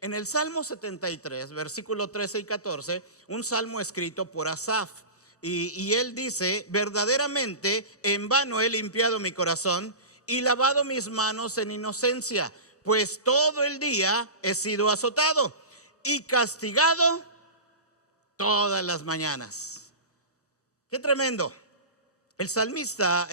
en el Salmo 73, versículo 13 y 14, un salmo escrito por Asaf. Y él dice: verdaderamente en vano he limpiado mi corazón y lavado mis manos en inocencia, pues todo el día he sido azotado y castigado todas las mañanas. Qué tremendo. El salmista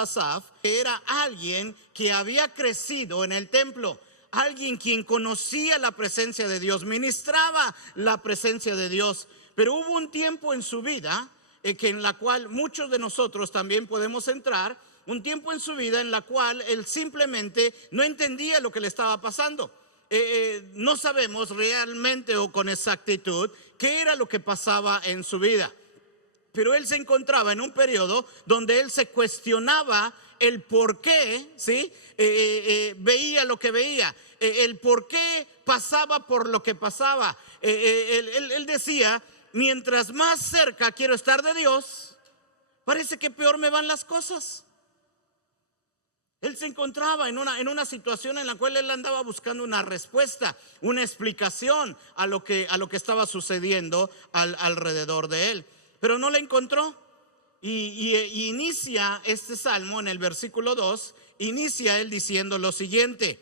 Asaf era alguien que había crecido en el templo, alguien quien conocía la presencia de Dios, ministraba la presencia de Dios. Pero hubo un tiempo en su vida en la cual muchos de nosotros también podemos entrar, un tiempo en su vida en la cual él simplemente no entendía lo que le estaba pasando. No sabemos realmente o con exactitud qué era lo que pasaba en su vida. Pero él se encontraba en un periodo donde él se cuestionaba el por qué, ¿sí? Veía lo que veía, el por qué pasaba por lo que pasaba. Él decía: mientras más cerca quiero estar de Dios, parece que peor me van las cosas. Él se encontraba en una situación en la cual él andaba buscando una respuesta, una explicación a lo que estaba sucediendo alrededor de él. Pero no la encontró. Y inicia este salmo en el versículo 2, inicia él diciendo lo siguiente: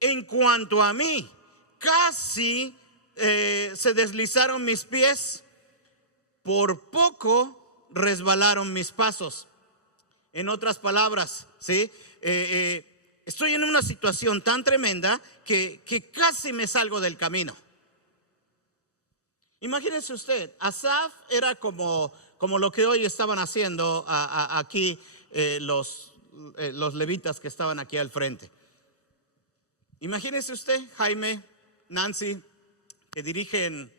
en cuanto a mí, casi se deslizaron mis pies, por poco resbalaron mis pasos. En otras palabras, ¿sí? Estoy en una situación tan tremenda que casi me salgo del camino. Imagínese usted, Asaf era como lo que hoy estaban haciendo aquí los levitas que estaban aquí al frente. Imagínese usted, Jaime, Nancy, que dirigen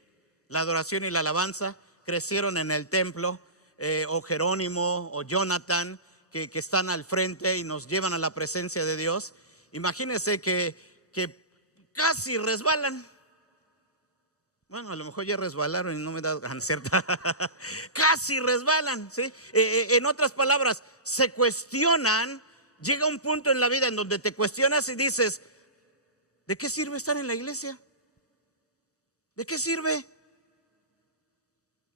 la adoración y la alabanza, crecieron en el templo, o Jerónimo o Jonathan, que están al frente y nos llevan a la presencia de Dios. Imagínense que casi resbalan. Bueno, a lo mejor ya resbalaron y no me da gana, ¿cierto? Casi resbalan, ¿sí? En otras palabras, se cuestionan. Llega un punto en la vida en donde te cuestionas y dices: ¿de qué sirve estar en la iglesia? ¿De qué sirve?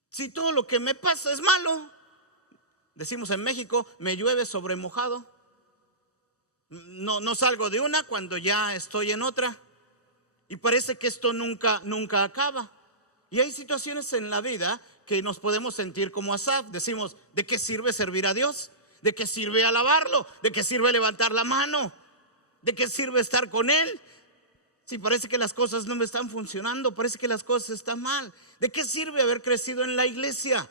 Si todo lo que me pasa es malo. Decimos en México: me llueve sobre mojado. No salgo de una cuando ya estoy en otra. Y parece que esto nunca acaba. Y hay situaciones en la vida que nos podemos sentir como Asaf. Decimos: ¿de qué sirve servir a Dios? ¿De qué sirve alabarlo? ¿De qué sirve levantar la mano? ¿De qué sirve estar con Él? Si parece que las cosas no me están funcionando, parece que las cosas están mal. ¿De qué sirve haber crecido en la iglesia?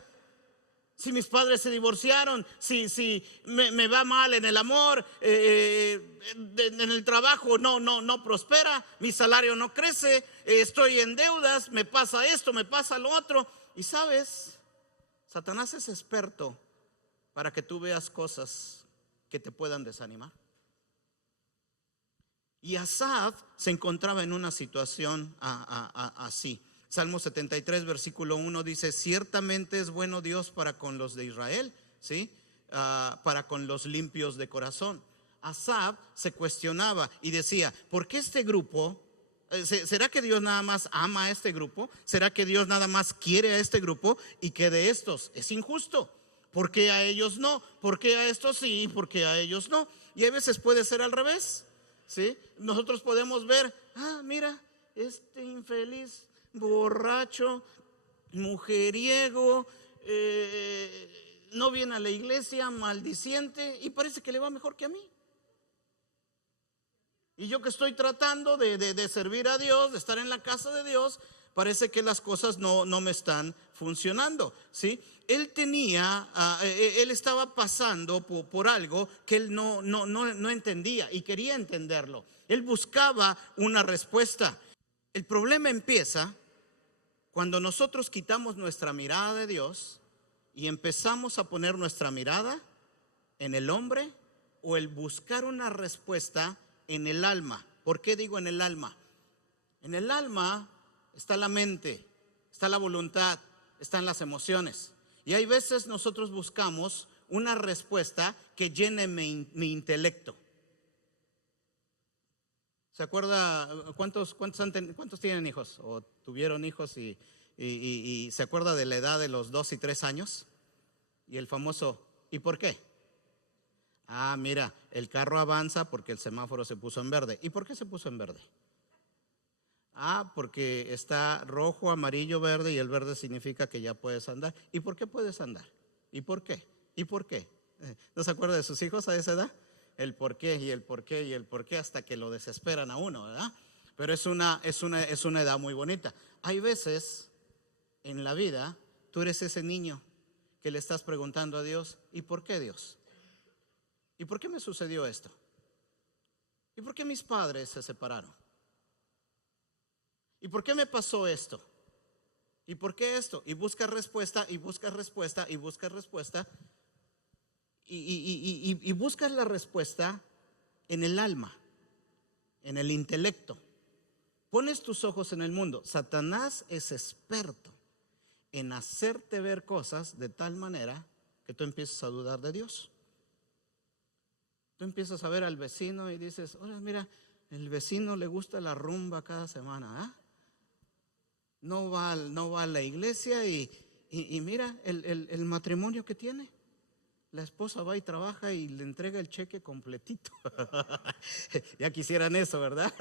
Si mis padres se divorciaron, si me va mal en el amor, en el trabajo no prospera, mi salario no crece, estoy en deudas, me pasa esto, me pasa lo otro. Y sabes, Satanás es experto para que tú veas cosas que te puedan desanimar. Y Asaf se encontraba en una situación así. Salmo 73, versículo 1 dice: ciertamente es bueno Dios para con los de Israel, ¿sí? Para con los limpios de corazón. Asaf se cuestionaba y decía: ¿por qué este grupo? ¿Será que Dios nada más ama a este grupo? ¿Será que Dios nada más quiere a este grupo y que de estos es injusto? ¿Por qué a ellos no? ¿Por qué a estos sí y por qué a ellos no? Y a veces puede ser al revés, ¿sí? Nosotros podemos ver: mira, este infeliz, borracho, mujeriego, no viene a la iglesia, maldiciente, y parece que le va mejor que a mí. Y yo que estoy tratando de servir a Dios, de estar en la casa de Dios, parece que las cosas no me están funcionando, ¿sí? Él estaba pasando por algo que él no entendía y quería entenderlo. Él buscaba una respuesta. El problema empieza cuando nosotros quitamos nuestra mirada de Dios y empezamos a poner nuestra mirada en el hombre, o el buscar una respuesta en el alma. ¿Por qué digo en el alma? En el alma está la mente, está la voluntad, están las emociones. Y hay veces nosotros buscamos una respuesta que llene mi intelecto. ¿Se acuerda cuántos tienen hijos o tuvieron hijos y se acuerda de la edad de los 2 y 3 años? Y el famoso, ¿y por qué? Ah, mira, el carro avanza porque el semáforo se puso en verde. ¿Y por qué se puso en verde? Ah, porque está rojo, amarillo, verde y el verde significa que ya puedes andar. ¿Y por qué puedes andar? ¿Y por qué? ¿Y por qué? ¿No se acuerda de sus hijos a esa edad? El por qué y el por qué y el por qué hasta que lo desesperan a uno, ¿verdad? Pero es una edad muy bonita. Hay veces en la vida tú eres ese niño que le estás preguntando a Dios, ¿y por qué, Dios? ¿Y por qué me sucedió esto? ¿Y por qué mis padres se separaron? ¿Y por qué me pasó esto? ¿Y por qué esto? Y buscas respuesta, y buscas respuesta, y buscas respuesta, y buscas la respuesta en el alma, en el intelecto. Pones tus ojos en el mundo. Satanás es experto en hacerte ver cosas de tal manera que tú empiezas a dudar de Dios. Tú empiezas a ver al vecino y dices, oye, mira, el vecino le gusta la rumba cada semana, ¿ah? No va a la iglesia y mira el matrimonio que tiene. La esposa va y trabaja y le entrega el cheque completito. Ya quisieran eso, ¿verdad?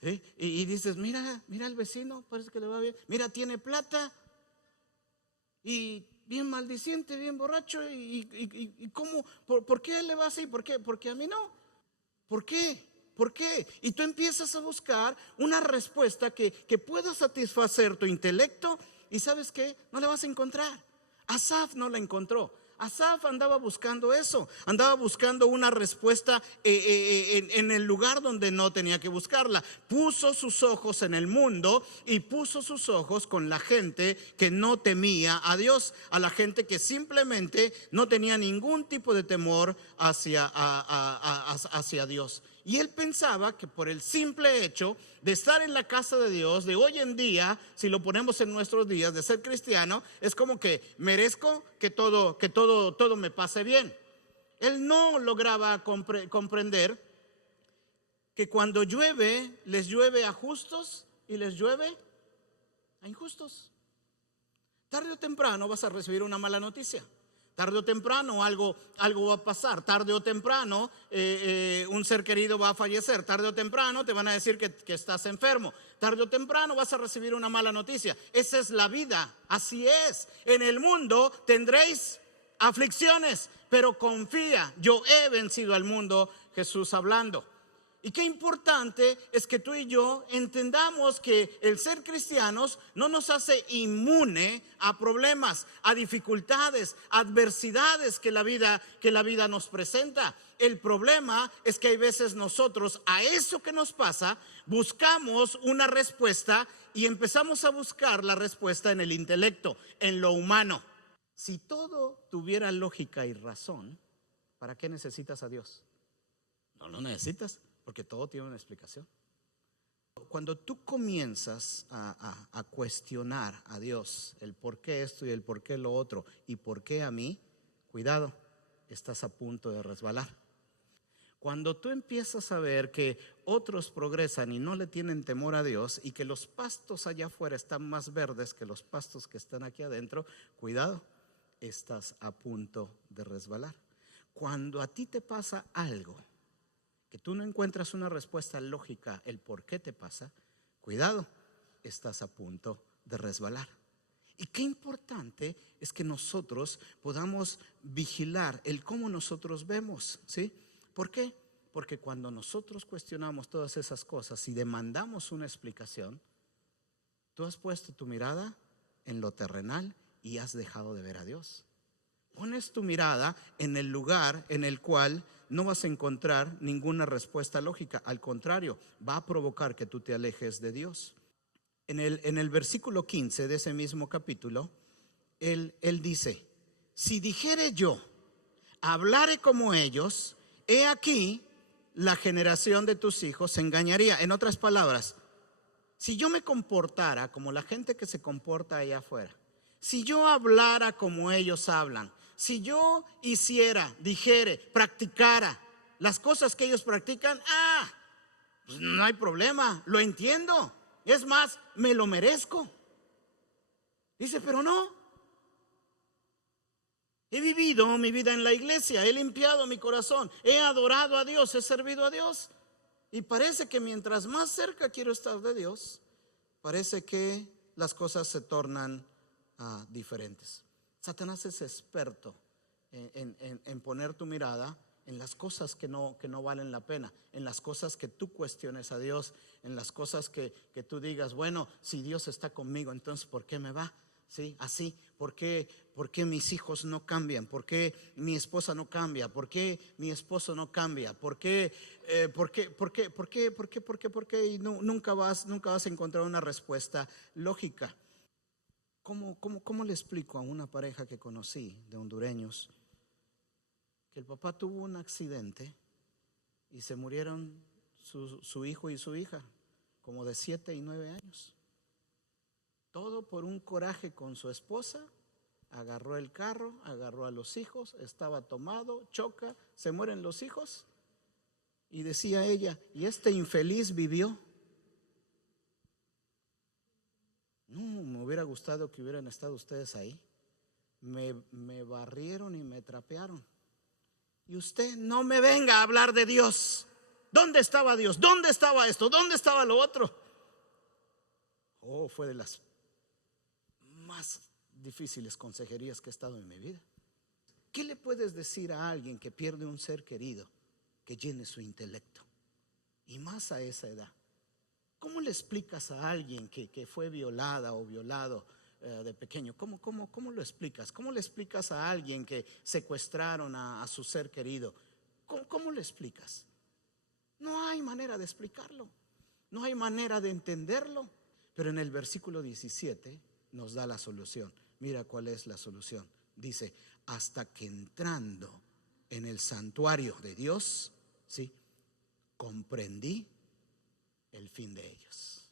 ¿Sí? Y dices, mira el vecino, parece que le va bien. Mira, tiene plata y bien maldiciente, bien borracho. ¿Y cómo? ¿Por qué él le va así? ¿Por qué? Porque a mí no. ¿Por qué? ¿Por qué? Y tú empiezas a buscar una respuesta que pueda satisfacer tu intelecto y ¿sabes qué? No la vas a encontrar. Asaf no la encontró. Asaf andaba buscando eso, andaba buscando una respuesta en el lugar donde no tenía que buscarla. Puso sus ojos en el mundo y puso sus ojos con la gente que no temía a Dios, a la gente que simplemente no tenía ningún tipo de temor hacia Dios. Y él pensaba que por el simple hecho de estar en la casa de Dios, de hoy en día, si lo ponemos en nuestros días, de ser cristiano, es como que merezco que todo me pase bien. Él no lograba comprender que cuando llueve, les llueve a justos y les llueve a injustos. Tarde o temprano vas a recibir una mala noticia. Tarde o temprano algo va a pasar. Tarde o temprano un ser querido va a fallecer. Tarde o temprano te van a decir que estás enfermo. Tarde o temprano vas a recibir una mala noticia. Esa es la vida, así es. En el mundo tendréis aflicciones, pero confía, yo he vencido al mundo. Jesús hablando. Y qué importante es que tú y yo entendamos que el ser cristianos no nos hace inmune a problemas, a dificultades, a adversidades que la vida nos presenta. El problema es que hay veces nosotros a eso que nos pasa buscamos una respuesta y empezamos a buscar la respuesta en el intelecto, en lo humano. Si todo tuviera lógica y razón, ¿para qué necesitas a Dios? No lo necesitas. Porque todo tiene una explicación. Cuando tú comienzas a cuestionar a Dios el por qué esto y el por qué lo otro y por qué a mí, cuidado, estás a punto de resbalar. Cuando tú empiezas a ver que otros progresan y no le tienen temor a Dios y que los pastos allá afuera están más verdes que los pastos que están aquí adentro, cuidado, estás a punto de resbalar. Cuando a ti te pasa algo que tú no encuentras una respuesta lógica, el por qué te pasa, cuidado, estás a punto de resbalar. Y qué importante es que nosotros podamos vigilar el cómo nosotros vemos, ¿sí? ¿Por qué? Porque cuando nosotros cuestionamos todas esas cosas y demandamos una explicación, tú has puesto tu mirada en lo terrenal y has dejado de ver a Dios. Pones tu mirada en el lugar en el cual no vas a encontrar ninguna respuesta lógica. Al contrario, va a provocar que tú te alejes de Dios. En el versículo 15 de ese mismo capítulo, él dice: si dijere yo, hablare como ellos, he aquí la generación de tus hijos se engañaría. En otras palabras, si yo me comportara como la gente que se comporta allá afuera, si yo hablara como ellos hablan, si yo hiciera, dijere, practicara las cosas que ellos practican, pues no hay problema, lo entiendo. Es más, me lo merezco. Dice, pero no. He vivido mi vida en la iglesia, he limpiado mi corazón, he adorado a Dios, he servido a Dios. Y parece que mientras más cerca quiero estar de Dios, parece que las cosas se tornan diferentes. Satanás es experto en poner tu mirada en las cosas que no valen la pena, en las cosas que tú cuestiones a Dios, en las cosas que tú digas, bueno, si Dios está conmigo, entonces ¿por qué me va? ¿Sí? Así, ¿por qué mis hijos no cambian? ¿Por qué mi esposa no cambia? ¿Por qué mi esposo no cambia? ¿Por qué? Y nunca vas a encontrar una respuesta lógica. ¿Cómo le explico a una pareja que conocí de hondureños que el papá tuvo un accidente y se murieron su hijo y su hija, como de 7 y 9 años? Todo por un coraje con su esposa. Agarró el carro, agarró a los hijos, estaba tomado, choca, se mueren los hijos. Y decía ella, ¿y este infeliz vivió? No, me hubiera gustado que hubieran estado ustedes ahí. Me barrieron y me trapearon. Y usted no me venga a hablar de Dios. ¿Dónde estaba Dios? ¿Dónde estaba esto? ¿Dónde estaba lo otro? Fue de las más difíciles consejerías que he estado en mi vida. ¿Qué le puedes decir a alguien que pierde un ser querido que llene su intelecto? Y más a esa edad. ¿Cómo le explicas a alguien que fue violada o violado de pequeño? ¿Cómo lo explicas? ¿Cómo le explicas a alguien que secuestraron a su ser querido? ¿Cómo le explicas? No hay manera de explicarlo. No hay manera de entenderlo. Pero en el versículo 17 nos da la solución. Mira cuál es la solución. Dice, hasta que entrando en el santuario de Dios, ¿sí?, comprendí el fin de ellos.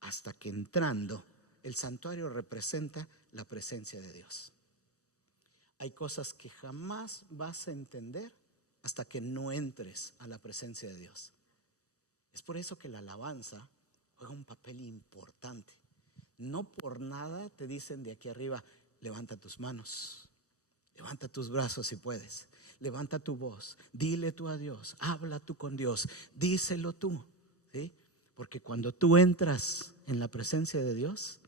Hasta que entrando, el santuario representa la presencia de Dios. Hay cosas que jamás vas a entender hasta que no entres a la presencia de Dios. Es por eso que la alabanza juega un papel importante. No por nada te dicen de aquí arriba, levanta tus manos, levanta tus brazos si puedes, levanta tu voz, dile tú a Dios, habla tú con Dios, díselo tú, ¿sí? Porque cuando tú entras en la presencia de Dios,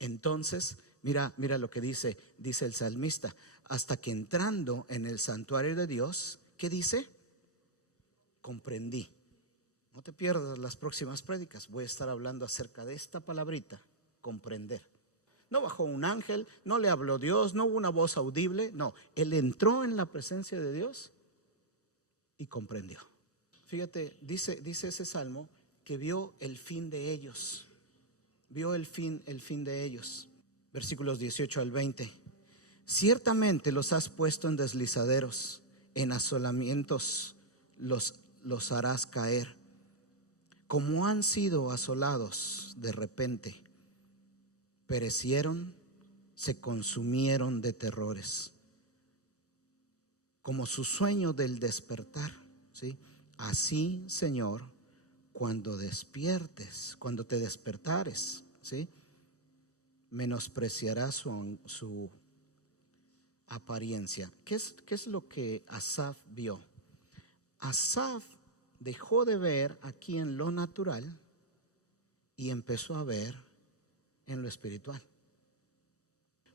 entonces mira lo que dice el salmista, hasta que entrando en el santuario de Dios, ¿qué dice? Comprendí. No te pierdas las próximas prédicas, voy a estar hablando acerca de esta palabrita, comprender. No bajó un ángel, no le habló Dios, no hubo una voz audible, no, él entró en la presencia de Dios y comprendió. Fíjate, dice ese salmo que vio el fin de ellos, vio el fin de ellos. Versículos 18 al 20. Ciertamente los has puesto en deslizaderos, en asolamientos los harás caer, como han sido asolados de repente. Perecieron, se consumieron de terrores, como su sueño del despertar, ¿sí? Así, Señor, cuando despiertes, cuando te despertares, ¿sí?, menospreciarás su apariencia. ¿Qué es lo que Asaf vio? Asaf dejó de ver aquí en lo natural y empezó a ver en lo espiritual.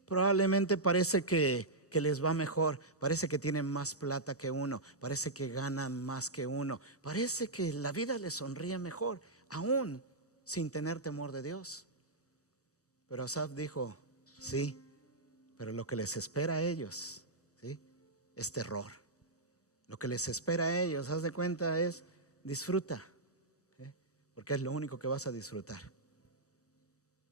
Probablemente parece que les va mejor, parece que tienen más plata que uno, parece que ganan más que uno, parece que la vida les sonríe mejor, aún sin tener temor de Dios. Pero Asaf dijo, sí, pero lo que les espera a ellos, ¿sí?, es terror. Lo que les espera a ellos, haz de cuenta, es disfruta, ¿sí?, porque es lo único que vas a disfrutar.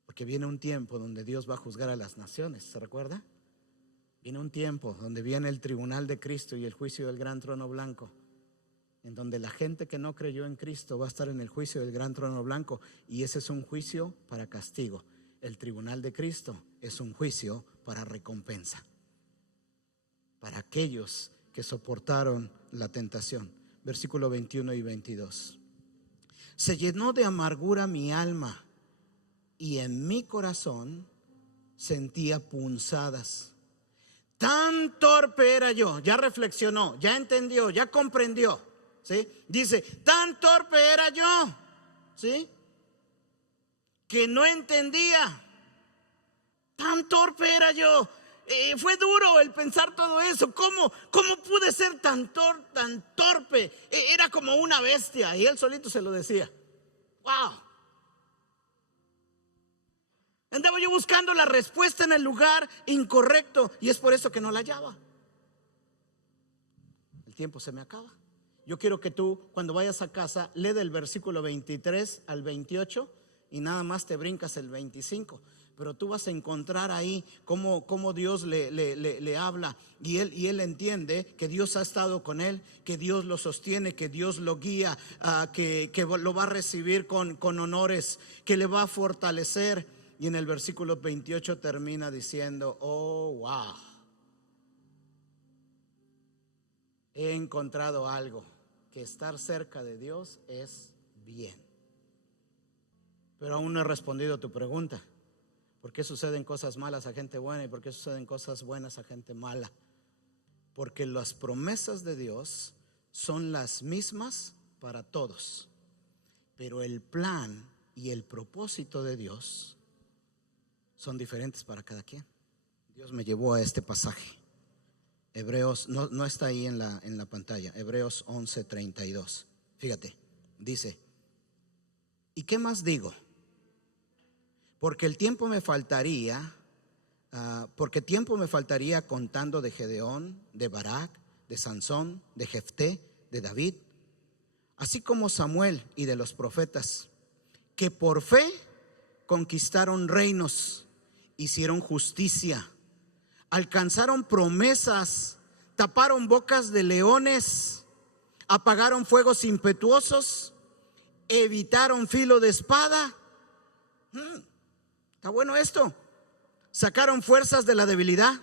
Porque viene un tiempo donde Dios va a juzgar a las naciones, ¿se recuerda? Viene un tiempo donde viene el tribunal de Cristo y el juicio del gran trono blanco, en donde la gente que no creyó en Cristo va a estar en el juicio del gran trono blanco, y ese es un juicio para castigo. El tribunal de Cristo es un juicio para recompensa, para aquellos que soportaron la tentación. versículo 21 y 22. Se llenó de amargura mi alma y en mi corazón sentía punzadas. Tan torpe era yo. Ya reflexionó, ya entendió, ya comprendió, ¿sí? Dice, tan torpe era yo, ¿sí? Que no entendía. Tan torpe era yo. Fue duro el pensar todo eso. ¿Cómo pude ser tan torpe? Era como una bestia. Y él solito se lo decía. Wow. Andaba yo buscando la respuesta en el lugar incorrecto y es por eso que no la hallaba. El tiempo se me acaba. Yo quiero que tú, cuando vayas a casa, lee del versículo 23 al 28 y nada más te brincas el 25. Pero tú vas a encontrar ahí cómo Dios le habla y él entiende que Dios ha estado con él, que Dios lo sostiene, que Dios lo guía, que lo va a recibir con honores, que le va a fortalecer. Y en el versículo 28 termina diciendo, oh, wow, he encontrado algo, que estar cerca de Dios es bien. Pero aún no he respondido a tu pregunta. ¿Por qué suceden cosas malas a gente buena y por qué suceden cosas buenas a gente mala? Porque las promesas de Dios son las mismas para todos, pero el plan y el propósito de Dios son diferentes para cada quien. Dios me llevó a este pasaje. Hebreos, no está ahí en la pantalla. Hebreos 11:32. Fíjate, dice, ¿y qué más digo? Porque tiempo me faltaría contando de Gedeón, de Barak, de Sansón, de Jefté, de David, así como Samuel y de los profetas, que por fe conquistaron reinos, hicieron justicia, alcanzaron promesas, taparon bocas de leones, apagaron fuegos impetuosos, evitaron filo de espada. Está bueno esto. Sacaron fuerzas de la debilidad,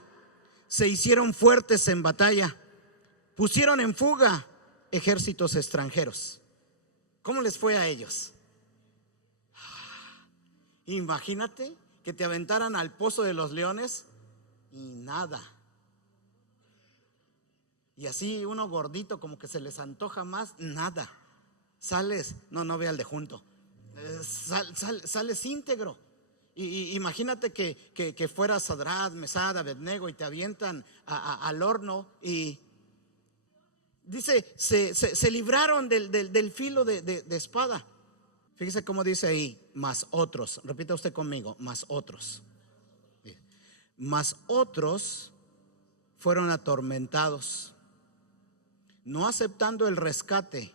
se hicieron fuertes en batalla, pusieron en fuga ejércitos extranjeros. ¿Cómo les fue a ellos? Imagínate que te aventaran al pozo de los leones y nada. Y así uno gordito, como que se les antoja más, nada. Sales, no ve al de junto. Sales íntegro. Y imagínate que fuera Sadrad, Mesad, Abednego y te avientan al horno y dice, se libraron del filo de espada. Fíjese cómo dice ahí, más otros. Repita usted conmigo, más otros. Más otros fueron atormentados, no aceptando el rescate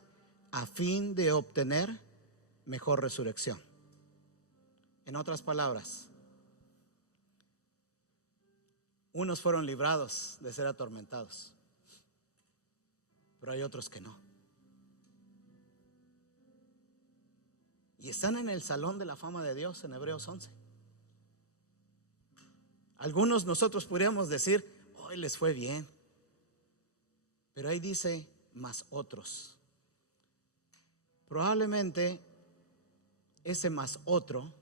a fin de obtener mejor resurrección. En otras palabras, unos fueron librados de ser atormentados, pero hay otros que no. Y están en el salón de la fama de Dios en Hebreos 11. Algunos nosotros podríamos decir, hoy les fue bien. Pero ahí dice, más otros. Probablemente ese más otro,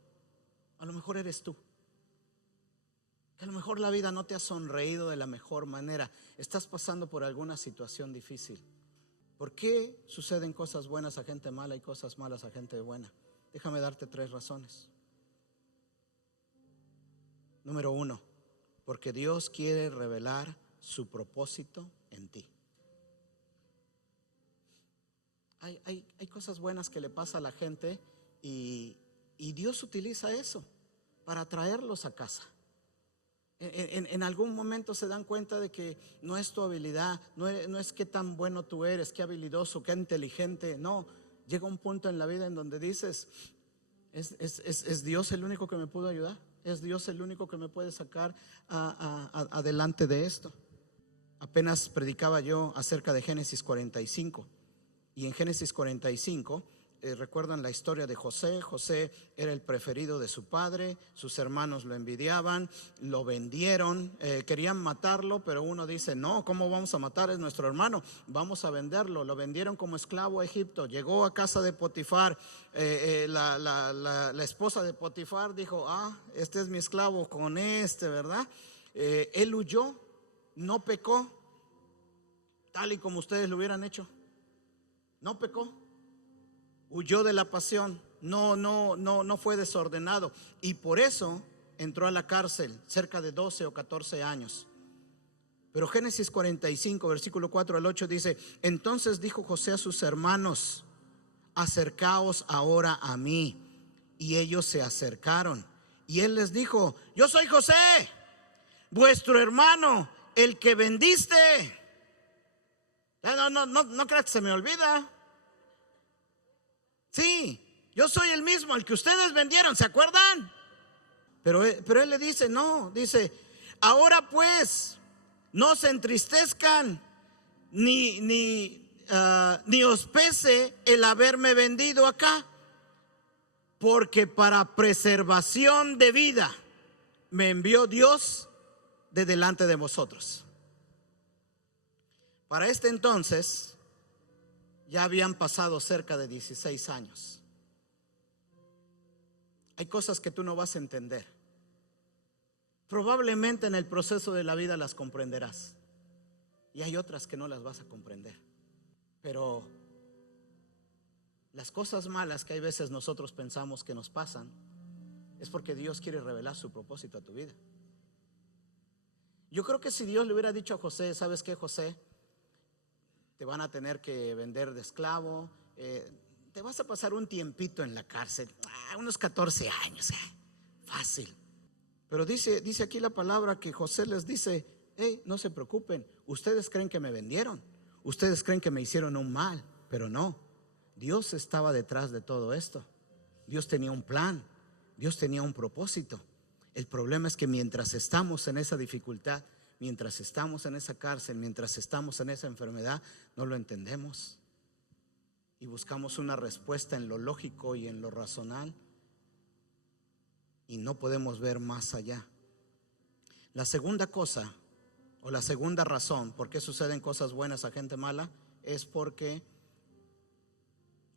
a lo mejor eres tú. Que a lo mejor la vida no te ha sonreído de la mejor manera. Estás pasando por alguna situación difícil. ¿Por qué suceden cosas buenas a gente mala y cosas malas a gente buena? Déjame darte 3 razones. Número 1, porque Dios quiere revelar su propósito en ti. Hay cosas buenas que le pasa a la gente y Dios utiliza eso para traerlos a casa. En algún momento se dan cuenta de que no es tu habilidad, no es qué tan bueno tú eres, qué habilidoso, qué inteligente. No, llega un punto en la vida en donde dices, es Dios el único que me pudo ayudar, es Dios el único que me puede sacar adelante de esto. Apenas predicaba yo acerca de Génesis 45 y en Génesis 45 recuerdan la historia de José. José era el preferido de su padre, sus hermanos lo envidiaban, lo vendieron, querían matarlo, pero uno dice: no, ¿cómo vamos a matar? Es nuestro hermano, vamos a venderlo. Lo vendieron como esclavo a Egipto. Llegó a casa de Potifar. La esposa de Potifar dijo: este es mi esclavo con ¿verdad? Él huyó, no pecó, tal y como ustedes lo hubieran hecho. No pecó, huyó de la pasión, no fue desordenado, y por eso entró a la cárcel cerca de 12 o 14 años. Pero Génesis 45, versículo 4 al 8 dice: entonces dijo José a sus hermanos: acercaos ahora a mí. Y ellos se acercaron, y él les dijo: yo soy José, vuestro hermano, el que vendiste. No creas que se me olvida. Sí, yo soy el mismo, el que ustedes vendieron, ¿se acuerdan? Pero él le dice: no, dice: ahora pues, no se entristezcan, ni os pese el haberme vendido acá, porque para preservación de vida me envió Dios de delante de vosotros. Para este entonces ya habían pasado cerca de 16 años. Hay cosas que tú no vas a entender. Probablemente en el proceso de la vida las comprenderás, y hay otras que no las vas a comprender. Pero las cosas malas que hay veces nosotros pensamos que nos pasan es porque Dios quiere revelar su propósito a tu vida. Yo creo que si Dios le hubiera dicho a José: ¿sabes qué, José? Te van a tener que vender de esclavo, te vas a pasar un tiempito en la cárcel, unos 14 años, fácil. Pero dice aquí la palabra que José les dice: hey, no se preocupen, ustedes creen que me vendieron, ustedes creen que me hicieron un mal, pero no, Dios estaba detrás de todo esto. Dios tenía un plan, Dios tenía un propósito. El problema es que mientras estamos en esa dificultad, mientras estamos en esa cárcel, mientras estamos en esa enfermedad, no lo entendemos y buscamos una respuesta en lo lógico y en lo racional, y no podemos ver más allá. La segunda cosa, o la segunda razón por qué suceden cosas buenas a gente mala, es porque,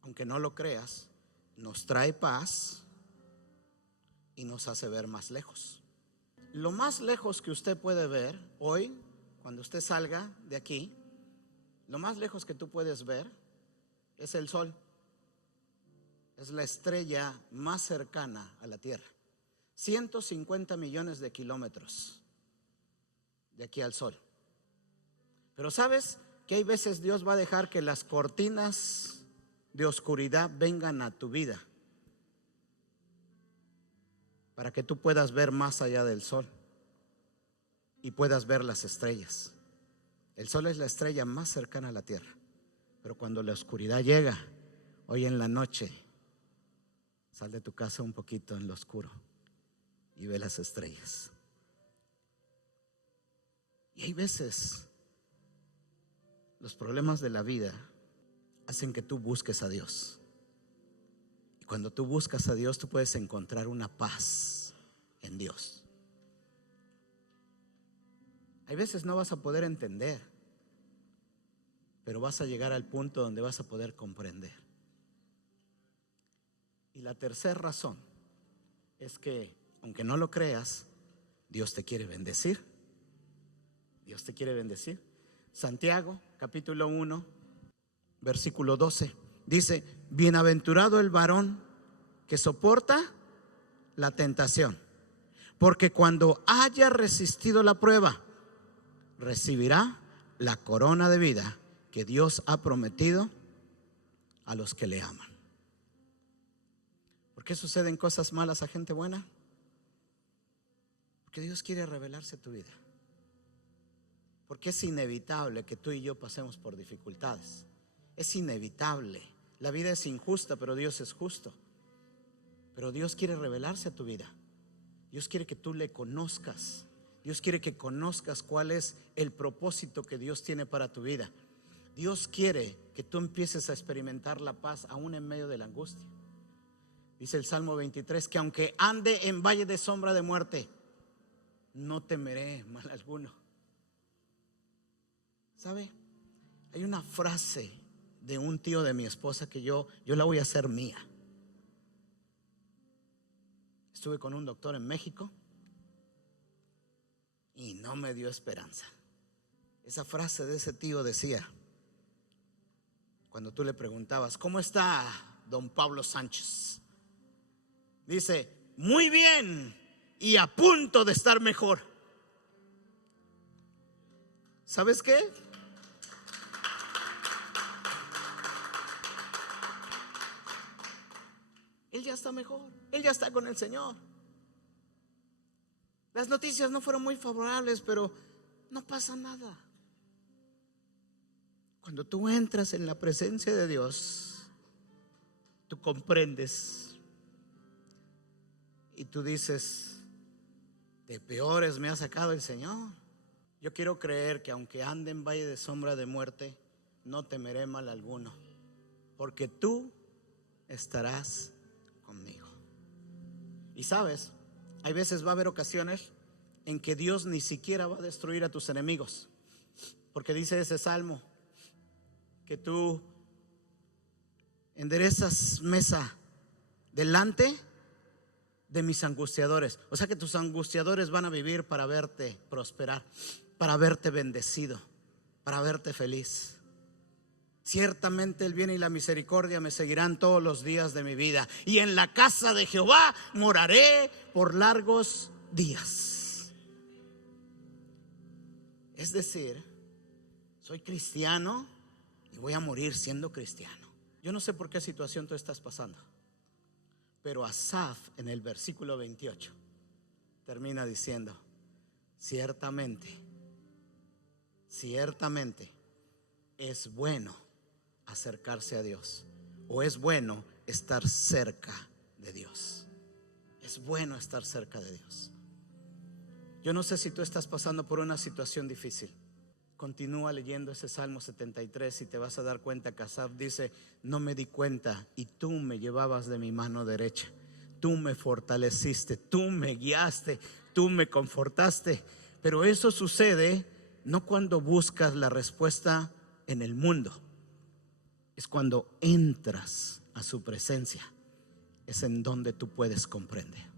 aunque no lo creas, nos trae paz y nos hace ver más lejos. Lo más lejos que usted puede ver hoy, cuando usted salga de aquí, lo más lejos que tú puedes ver es el sol. Es la estrella más cercana a la Tierra. 150 millones de kilómetros de aquí al sol. Pero ¿sabes que hay veces Dios va a dejar que las cortinas de oscuridad vengan a tu vida para que tú puedas ver más allá del sol y puedas ver las estrellas? El sol es la estrella más cercana a la Tierra, pero cuando la oscuridad llega, hoy en la noche, sal de tu casa un poquito en lo oscuro y ve las estrellas. Y hay veces los problemas de la vida hacen que tú busques a Dios. Y cuando tú buscas a Dios, tú puedes encontrar una paz en Dios. Hay veces no vas a poder entender, pero vas a llegar al punto donde vas a poder comprender. Y la tercera razón es que, aunque no lo creas, Dios te quiere bendecir. Dios te quiere bendecir. Santiago, capítulo 1, versículo 12, dice: bienaventurado el varón que soporta la tentación, porque cuando haya resistido la prueba, recibirá la corona de vida que Dios ha prometido a los que le aman. ¿Por qué suceden cosas malas a gente buena? Porque Dios quiere revelarse a tu vida. Porque es inevitable que tú y yo pasemos por dificultades. Es inevitable. La vida es injusta, pero Dios es justo. Pero Dios quiere revelarse a tu vida. Dios quiere que tú le conozcas. Dios quiere que conozcas cuál es el propósito que Dios tiene para tu vida. Dios quiere que tú empieces a experimentar la paz aún en medio de la angustia. Dice el Salmo 23 que aunque ande en valle de sombra de muerte, no temeré mal alguno. ¿Sabe? Hay una frase de un tío de mi esposa que yo la voy a hacer mía. Estuve con un doctor en México y no me dio esperanza. Esa frase de ese tío decía, cuando tú le preguntabas, ¿cómo está don Pablo Sánchez? Dice, muy bien y a punto de estar mejor. ¿Sabes qué? Él ya está mejor, él ya está con el Señor. Las noticias no fueron muy favorables, pero no pasa nada. Cuando tú entras en la presencia de Dios, tú comprendes y tú dices, de peores me ha sacado el Señor. Yo quiero creer que aunque ande en valle de sombra de muerte, no temeré mal alguno, porque tú estarás conmigo. Y sabes, hay veces va a haber ocasiones en que Dios ni siquiera va a destruir a tus enemigos, porque dice ese salmo que tú enderezas mesa delante de mis angustiadores. O sea que tus angustiadores van a vivir para verte prosperar, para verte bendecido, para verte feliz. Ciertamente el bien y la misericordia me seguirán todos los días de mi vida, y en la casa de Jehová moraré por largos días. Es decir, soy cristiano y voy a morir siendo cristiano. Yo no sé por qué situación tú estás pasando, pero Asaf en el versículo 28 termina diciendo, ciertamente es bueno acercarse a Dios, o es bueno estar cerca de Dios. Es bueno estar cerca de Dios. Yo no sé si tú estás pasando por una situación difícil. Continúa leyendo ese Salmo 73 y te vas a dar cuenta que Asaf dice, no me di cuenta y tú me llevabas de mi mano derecha, tú me fortaleciste, tú me guiaste, tú me confortaste. Pero eso sucede no cuando buscas la respuesta en el mundo, es cuando entras a su presencia, es en donde tú puedes comprender.